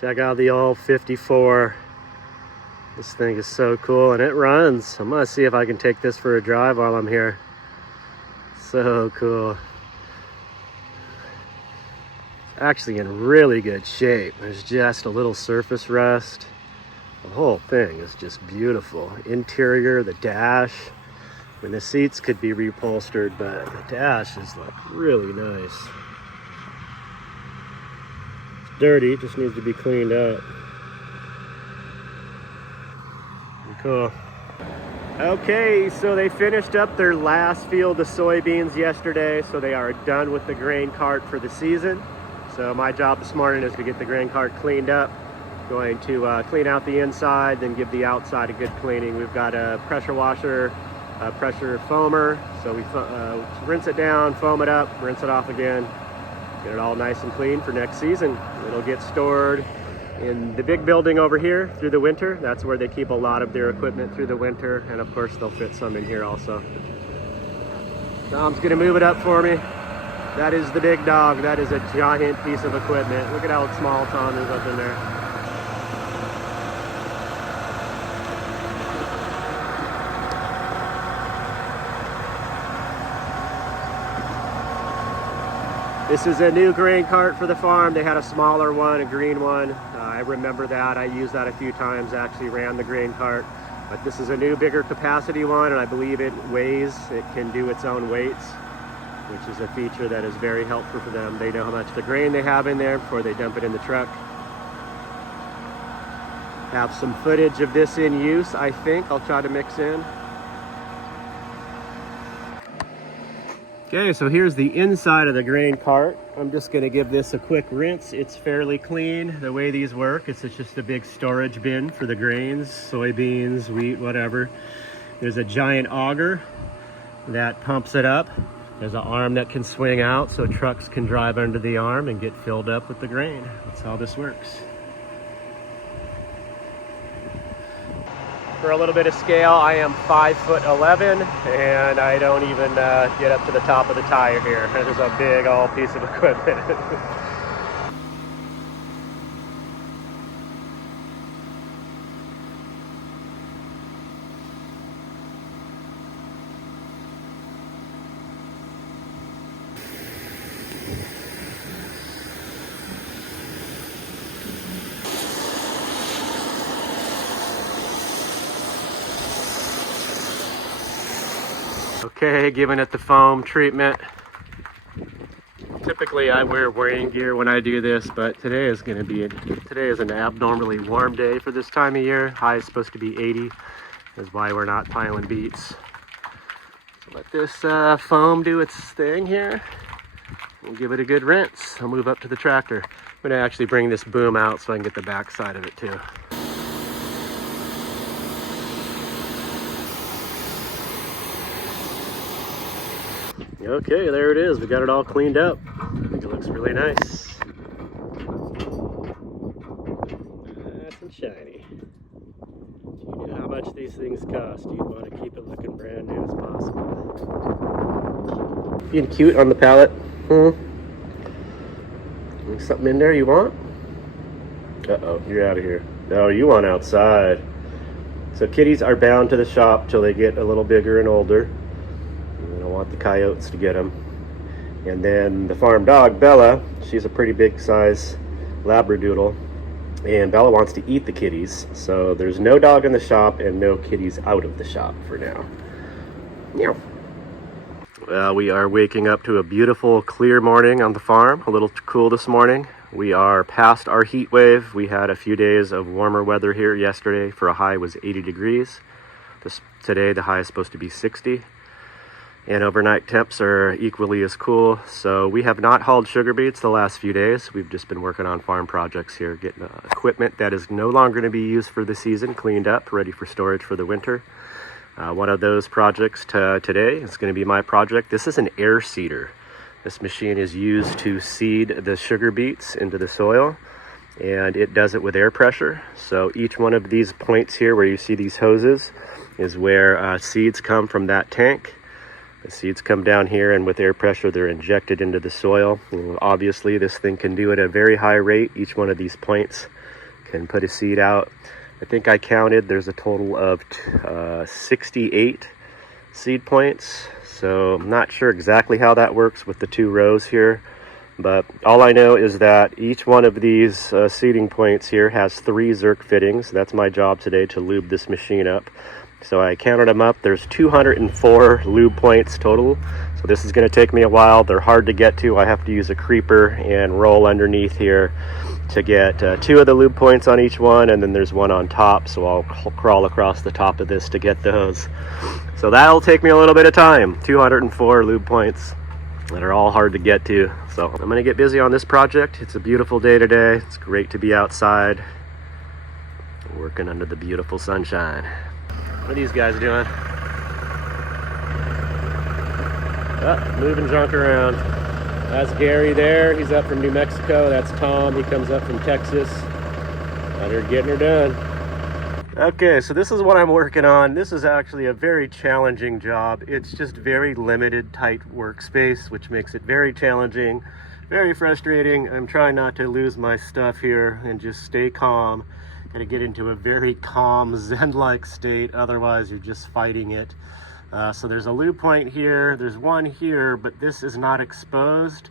Check out the old 54. This thing is so cool, and it runs. I'm gonna see if I can take this for a drive while I'm here. So cool. It's actually in really good shape. There's just a little surface rust. The whole thing is just beautiful. Interior, the dash. I mean, the seats could be reupholstered, but the dash is like really nice. It's dirty, it just needs to be cleaned up. Pretty cool. Okay, so they finished up their last field of soybeans yesterday, so they are done with the grain cart for the season. So my job this morning is to get the grain cart cleaned up. Going to clean out the inside, then give the outside a good cleaning. We've got a pressure washer, a pressure foamer, so we rinse it down, foam it up, rinse it off again, get it all nice and clean for next season. It'll get stored in the big building over here through the winter. That's where they keep a lot of their equipment through the winter, and of course they'll fit some in here also. Tom's gonna move it up for me. That is the big dog. That is a giant piece of equipment. Look at how small Tom is up in there. This is a new grain cart for the farm. They had a smaller one, a green one. I remember that. I used that a few times, actually ran the grain cart. But this is a new, bigger capacity one, and I believe it weighs. It can do its own weights, which is a feature that is very helpful for them. They know how much the grain they have in there before they dump it in the truck. Have some footage of this in use, I think. I'll try to mix in. Okay, so here's the inside of the grain cart. I'm just gonna give this a quick rinse. It's fairly clean. The way these work, it's just a big storage bin for the grains, soybeans, wheat, whatever. There's a giant auger that pumps it up. There's an arm that can swing out so trucks can drive under the arm and get filled up with the grain. That's how this works. For a little bit of scale, I am 5'11", and I don't even get up to the top of the tire here. There's a big old piece of equipment. Okay, giving it the foam treatment. Typically I wear rain gear when I do this, but today is an abnormally warm day for this time of year. High is supposed to be 80. That's why we're not piling beets. So let this foam do its thing here. We'll give it a good rinse. I'll move up to the tractor. I'm gonna actually bring this boom out so I can get the back side of it too. Okay, there it is. We got it all cleaned up. I think it looks really nice. Nice and shiny. If you knew how much these things cost, you'd want to keep it looking brand new as possible. Being cute on the pallet. Something in there you want? Uh-oh, you're out of here. No, you want outside. So kitties are bound to the shop till they get a little bigger and older. Want the coyotes to get them. And then the farm dog, Bella, she's a pretty big size Labradoodle, and Bella wants to eat the kitties, so there's no dog in the shop and no kitties out of the shop for now. Meow. Well, we are waking up to a beautiful clear morning on the farm. A little cool this morning. We are past our heat wave. We had a few days of warmer weather here yesterday. For a high was 80 degrees. Today the high is supposed to be 60. And overnight temps are equally as cool. So we have not hauled sugar beets the last few days. We've just been working on farm projects here, getting equipment that is no longer going to be used for the season cleaned up, ready for storage for the winter. One of those projects today is going to be my project. This is an air seeder. This machine is used to seed the sugar beets into the soil, and it does it with air pressure. So each one of these points here where you see these hoses is where seeds come from that tank. The seeds come down here, and with air pressure they're injected into the soil. And obviously this thing can do it at a very high rate. Each one of these points and put a seed out. I think I counted, there's a total of 68 seed points. So I'm not sure exactly how that works with the 2 rows here, but all I know is that each one of these seeding points here has 3 Zerk fittings. That's my job today, to lube this machine up. So I counted them up. There's 204 lube points total. So this is going to take me a while. They're hard to get to. I have to use a creeper and roll underneath here to get 2 of the lube points on each one, and then there's 1 on top. So I'll crawl across the top of this to get those. So that'll take me a little bit of time. 204 lube points that are all hard to get to. So I'm going to get busy on this project. It's a beautiful day today. It's great to be outside working under the beautiful sunshine. What are these guys doing? Moving junk around. That's Gary there. He's up from New Mexico. That's Tom. He comes up from Texas. Out here getting her done. Okay, so this is what I'm working on. This is actually a very challenging job. It's just very limited, tight workspace, which makes it very challenging, very frustrating. I'm trying not to lose my stuff here and just stay calm. Gotta get into a very calm, zen-like state, otherwise you're just fighting it. So there's a lube point here, there's 1 here, but this is not exposed.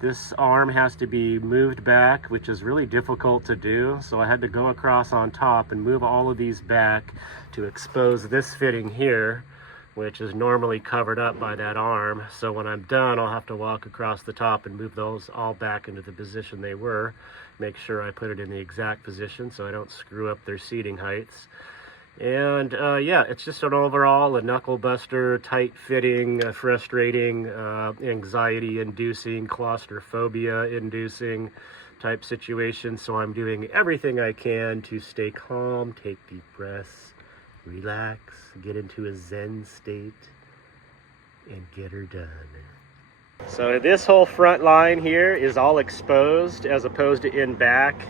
This arm has to be moved back, which is really difficult to do. So I had to go across on top and move all of these back to expose this fitting here, which is normally covered up by that arm. So when I'm done, I'll have to walk across the top and move those all back into the position they were. Make sure I put it in the exact position so I don't screw up their seating heights. And yeah, it's just an overall a knuckle buster, tight fitting, frustrating, anxiety inducing, claustrophobia inducing type situation. So I'm doing everything I can to stay calm, take deep breaths, relax, get into a zen state, and get her done. So this whole front line here is all exposed as opposed to in back.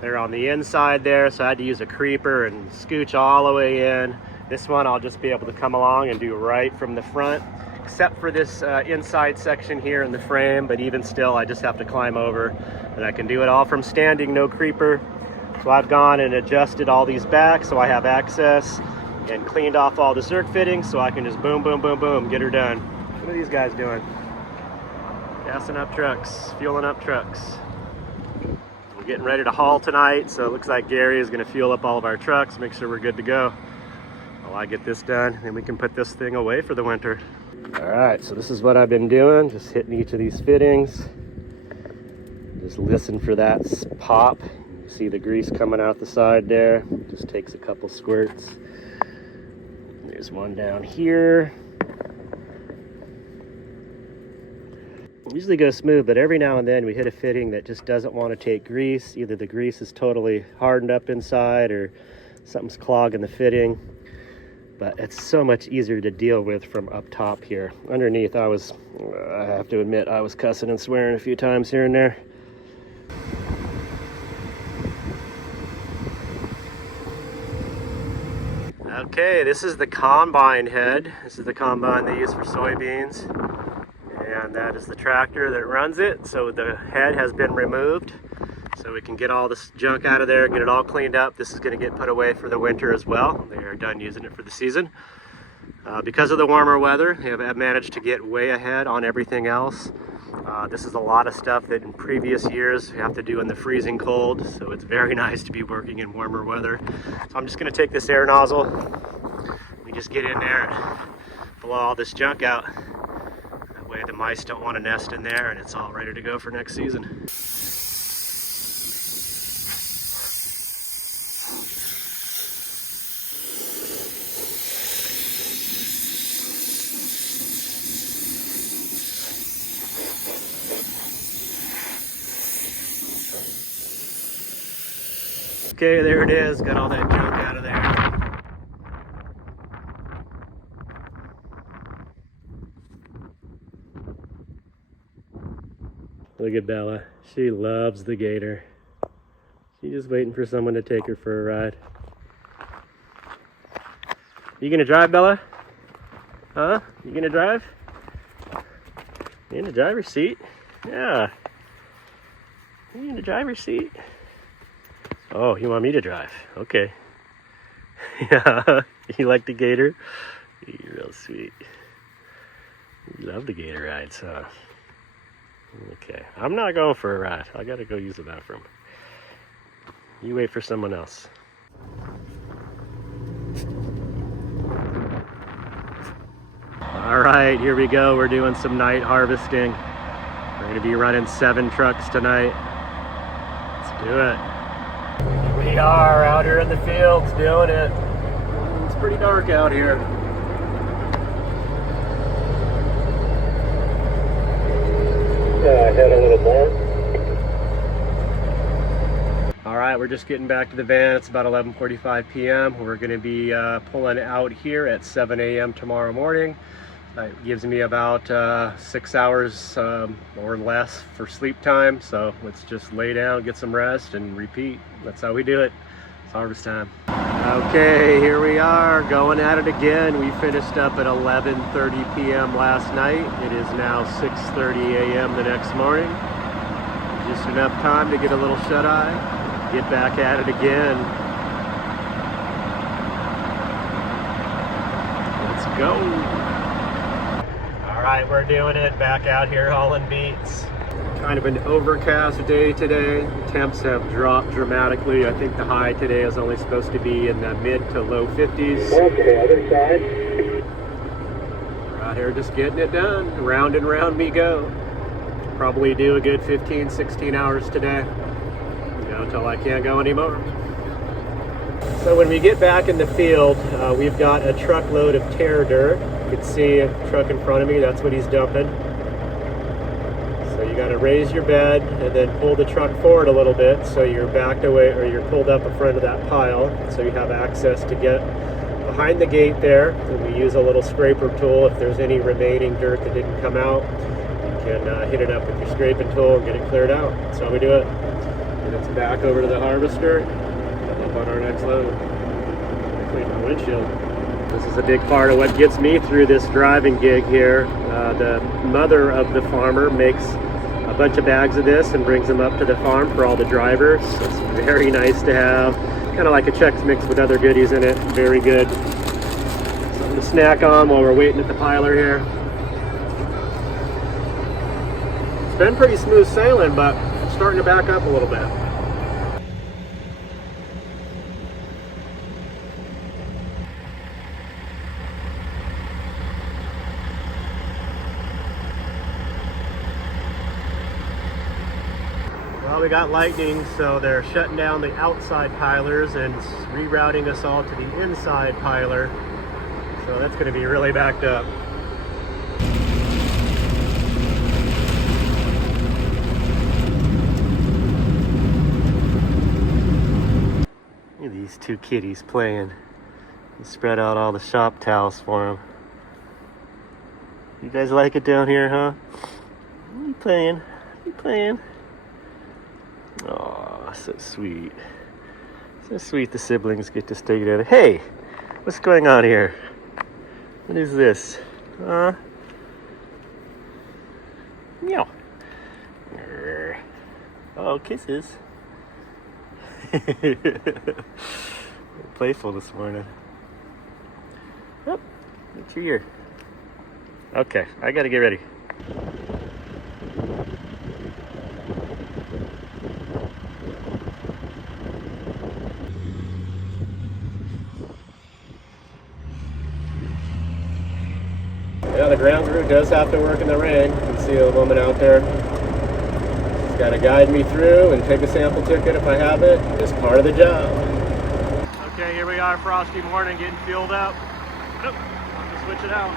They're on the inside there, so I had to use a creeper and scooch all the way in. This one I'll just be able to come along and do right from the front, except for this inside section here in the frame, but even still I just have to climb over, and I can do it all from standing, no creeper. So I've gone and adjusted all these back so I have access, and cleaned off all the Zerk fittings so I can just boom, boom, boom, boom, get her done. What are these guys doing? Gassing up trucks, fueling up trucks. We're getting ready to haul tonight, so it looks like Gary is going to fuel up all of our trucks, make sure we're good to go. While I get this done, then we can put this thing away for the winter. All right, so this is what I've been doing, just hitting each of these fittings. Just listen for that pop. You see the grease coming out the side there. Just takes a couple squirts. There's one down here. Usually goes smooth, but every now and then we hit a fitting that just doesn't want to take grease. Either the grease is totally hardened up inside or something's clogging the fitting. But it's so much easier to deal with from up top here. Underneath, I have to admit, I was cussing and swearing a few times here and there. Okay, this is the combine head. This is the combine they use for soybeans. And that is the tractor that runs it. So the head has been removed. So we can get all this junk out of there, get it all cleaned up. This is going to get put away for the winter as well. They are done using it for the season. Because of the warmer weather, they have managed to get way ahead on everything else. This is a lot of stuff that in previous years you have to do in the freezing cold. So it's very nice to be working in warmer weather. So I'm just going to take this air nozzle. We just get in there and blow all this junk out. That way the mice don't want to nest in there, and it's all ready to go for next season. Okay, there it is. Got all that junk out of there. Look at Bella. She loves the gator. She's just waiting for someone to take her for a ride. You gonna drive, Bella? Huh? You gonna drive? You in the driver's seat? Yeah. You in the driver's seat? Oh, you want me to drive? Okay. Yeah, you like the gator? You're real sweet. You love the gator rides, huh? Okay, I'm not going for a ride. I gotta go use the bathroom. You wait for someone else. All right, here we go. We're doing some night harvesting. We're gonna be running 7 trucks tonight. Let's do it. Here we are out here in the fields doing it. It's pretty dark out here. Ahead a little more. All right, we're just getting back to the van. It's about 11:45 p.m. We're going to be pulling out here at 7 a.m. tomorrow morning. That gives me about 6 hours or less for sleep time. So let's just lay down, get some rest, and repeat. That's how we do it. It's harvest time. Okay, here we are going at it again. We finished up at 11:30 p.m. last night. It is now 6:30 a.m. the next morning. Just enough time to get a little shut-eye, get back at it again. Let's go. All right, we're doing it. Back out here hauling beets. Kind of an overcast day today. Temps have dropped dramatically. I think the high today is only supposed to be in the mid to low 50s. Okay, other side. We're out here just getting it done. Round and round we go. Probably do a good 15, 16 hours today. You know, until I can't go anymore. So when we get back in the field, we've got a truckload of tear dirt. You can see a truck in front of me. That's what he's dumping. So you got to raise your bed and then pull the truck forward a little bit so you're backed away, or you're pulled up in front of that pile, so you have access to get behind the gate there. And we use a little scraper tool. If there's any remaining dirt that didn't come out, you can hit it up with your scraping tool and get it cleared out. That's how we do it. And it's back over to the harvester, up on our next load. I cleaned my windshield. This is a big part of what gets me through this driving gig here. The mother of the farmer makes a bunch of bags of this and brings them up to the farm for all the drivers. So it's very nice to have, kind of like a Chex Mix with other goodies in it. Very good. Something to snack on while we're waiting at the piler here. It's been pretty smooth sailing, but it's starting to back up a little bit. Well, we got lightning, so they're shutting down the outside pilers and rerouting us all to the inside piler. So that's going to be really backed up. Look at these two kitties playing. We spread out all the shop towels for them. You guys like it down here, huh? What are you playing? What are you playing? Oh, so sweet. So sweet the siblings get to stay together. Hey, what's going on here? What is this? Meow. Oh, kisses. Playful this morning. Oh, it's your ear. Okay, I gotta get ready. Yeah, the ground crew does have to work in the rain. You can see a woman out there. She's got to guide me through and take a sample ticket if I have it. It's part of the job. Okay, here we are, frosty morning, getting fueled up. Oh, I'll have to switch it out.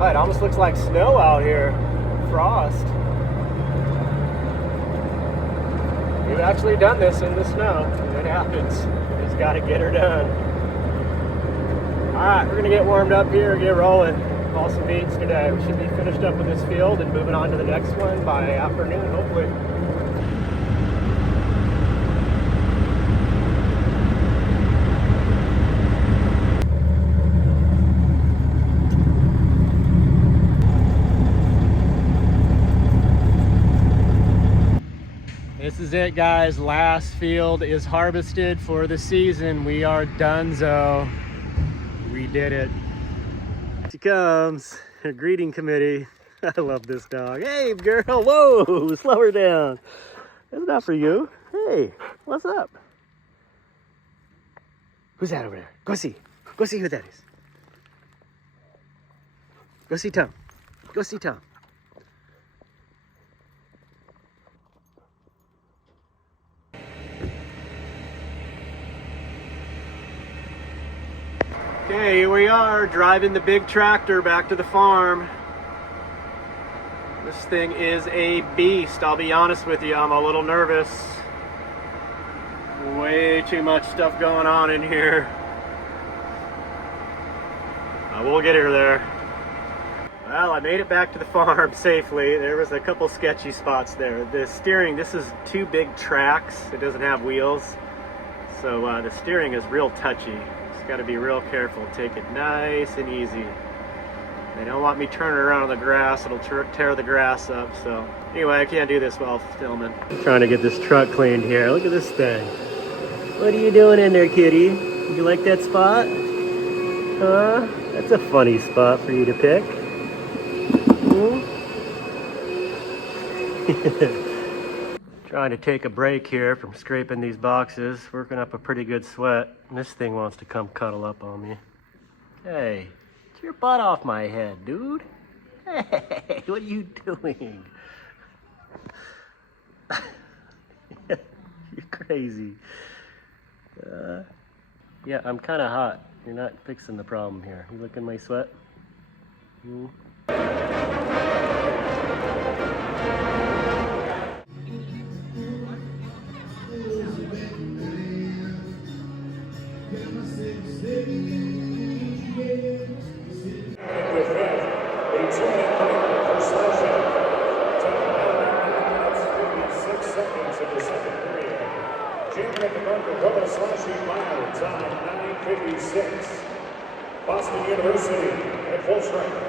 Oh, it almost looks like snow out here. Frost. We've actually done this in the snow. It happens. Just got to get her done. All right, we're gonna get warmed up here, get rolling. Haul some beets today. We should be finished up with this field and moving on to the next one by afternoon, hopefully. is it, guys. Last field is harvested for the season. We are donezo. We did it. Here she comes. Her greeting committee. I love this dog. Hey, girl. Whoa, slow her down. That's not for you. Hey, what's up? Who's that over there? Go see. Go see who that is. Go see Tom. Go see Tom. Okay, here we are, driving the big tractor back to the farm. This thing is a beast, I'll be honest with you. I'm a little nervous. Way too much stuff going on in here. We'll get her there. Well, I made it back to the farm safely. There was a couple sketchy spots there. The steering, this is 2 big tracks. It doesn't have wheels. So the steering is real touchy. Just gotta be real careful. Take it nice and easy. They don't want me turning around on the grass. It'll tear the grass up. So anyway, I can't do this while filming. I'm trying to get this truck cleaned here. Look at this thing. What are you doing in there, kitty? You like that spot? Huh? That's a funny spot for you to pick. Trying to take a break here from scraping these boxes, working up a pretty good sweat. And this thing wants to come cuddle up on me. Hey, get your butt off my head, dude. Hey, what are you doing? You're crazy. Yeah, I'm kind of hot. You're not fixing the problem here. You looking my sweat? Dakota slashing mile time 9:56. Boston University at full strength.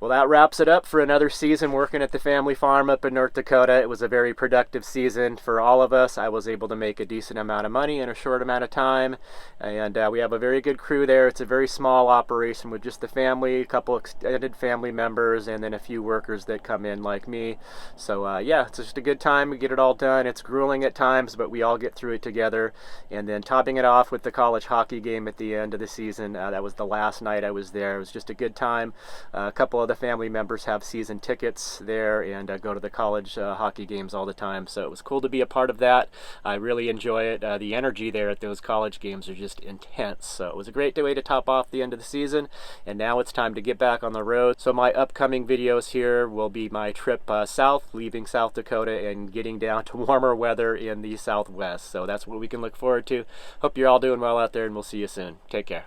Well, that wraps it up for another season working at the family farm up in North Dakota. It was a very productive season for all of us. I was able to make a decent amount of money in a short amount of time, and we have a very good crew there. It's a very small operation with just the family, a couple extended family members, and then a few workers that come in like me. So yeah, it's just a good time. We get it all done. It's grueling at times, but we all get through it together. And then topping it off with the college hockey game at the end of the season. That was the last night I was there. It was just a good time. A couple of the family members have season tickets there and go to the college hockey games all the time, so it was cool to be a part of that. I really enjoy it. The energy there at those college games are just intense, so it was a great way to top off the end of the season, and now it's time to get back on the road. So my upcoming videos here will be my trip south, leaving South Dakota and getting down to warmer weather in the Southwest, so that's what we can look forward to. Hope you're all doing well out there, and we'll see you soon. Take care.